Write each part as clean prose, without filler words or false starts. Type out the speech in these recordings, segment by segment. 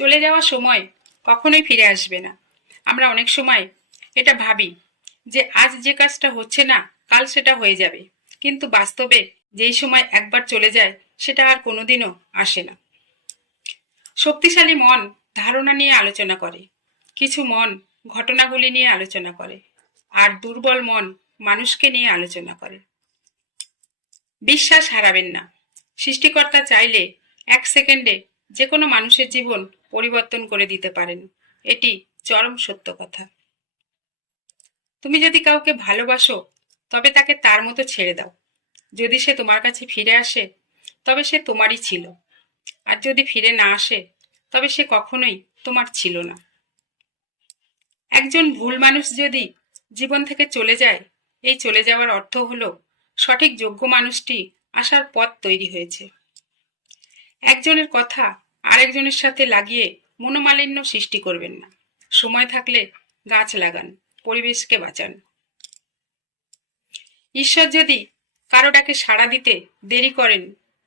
চলে যাওয়া সময় কখনোই ফিরে আসবে না। আমরা অনেক সময় এটা ভাবি যে আজ যে কাজটা হচ্ছে না কাল সেটা হয়ে যাবে, কিন্তু বাস্তবে যেই সময় একবার চলে যায় সেটা আর কোনোদিনও আসে না। শক্তিশালী মন ধারণা নিয়ে আলোচনা করে, কিছু মন ঘটনাগুলি নিয়ে আলোচনা করে, আর দুর্বল মন মানুষকে নিয়ে আলোচনা করে। বিশ্বাস হারাবেন না। সৃষ্টিকর্তা চাইলে 1 সেকেন্ডে যে কোনো মানুষের জীবন পরিবর্তন করে দিতে পারেন। এটি চরম সত্য কথা। তুমি যদি কাউকে ভালোবাসো তবে তাকে তার মতো ছেড়ে দাও। যদি সে তোমার কাছে ফিরে আসে তবে সে তোমারই ছিল, আর যদি ফিরে না আসে তবে সে কখনোই তোমার ছিল না। একজন ভুল মানুষ যদি জীবন থেকে চলে যায়, এই চলে যাওয়ার অর্থ হলো সঠিক যোগ্য মানুষটি আসার পথ তৈরি হয়েছে। একজনের কথা আরেকজনের সাথে লাগিয়ে মনোমালিন্য সৃষ্টি করবেন না। সময় থাকলে গাছ লাগান, পরিবেশকে বাঁচান। ঈশ্বর যদি কারো ডাকে সাড়া দিতে দেরি করেন,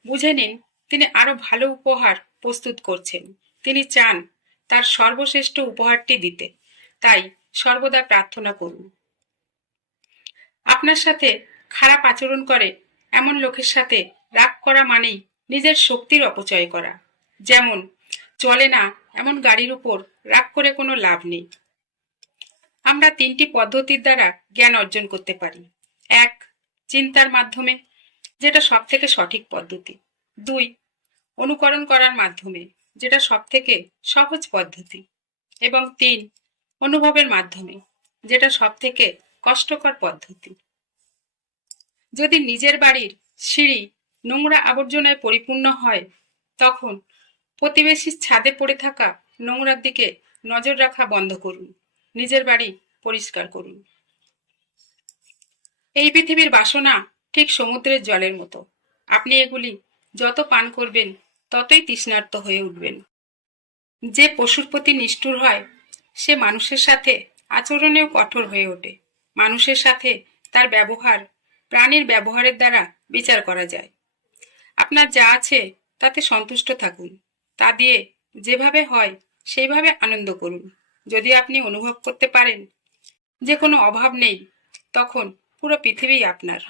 বুঝে নিন তিনি আরো ভালো উপহার প্রস্তুত করছেন। তিনি চান তার সর্বশ্রেষ্ঠ উপহারটি দিতে। তাই সর্বদা প্রার্থনা করুন। আপনার সাথে খারাপ আচরণ করে এমন লোকের সাথে রাগ করা মানেই নিজের শক্তির অপচয় করা। যেমন চলে না এমন গাড়ির উপর রাগ করে কোনো লাভ নেই। আমরা 3টি পদ্ধতির দ্বারা জ্ঞান অর্জন করতে পারি। 1. চিন্তার মাধ্যমে, যেটা সব থেকে সঠিক পদ্ধতি। 2. অনুকরণ করার মাধ্যমে, যেটা সব থেকে সহজ পদ্ধতি। এবং 3. অনুভবের মাধ্যমে, যেটা সব থেকে কষ্টকর পদ্ধতি। যদি নিজের বাড়ির সিঁড়ি নোংরা আবর্জনায় পরিপূর্ণ হয়, তখন প্রতিবেশীর ছাদে পড়ে থাকা নোংরার দিকে নজর রাখা বন্ধ করুন। নিজের বাড়ি পরিষ্কার করুন। এই পৃথিবীর বাসনা ঠিক সমুদ্রের জলের মতো। আপনি এগুলি যত পান করবেন ততই তৃষ্ণার্ত হয়ে উঠবেন। যে পশুর প্রতি নিষ্ঠুর হয় সে মানুষের সাথে আচরণেও কঠোর হয়ে ওঠে। মানুষের সাথে তার ব্যবহার প্রাণীর ব্যবহারের দ্বারা বিচার করা যায়। আপনার যা আছে তাতে সন্তুষ্ট থাকুন। তা দিয়ে যেভাবে হয় সেইভাবে আনন্দ করুন। যদি আপনি অনুভব করতে পারেন যে কোনো অভাব নেই, তখন পুরো পৃথিবী আপনার।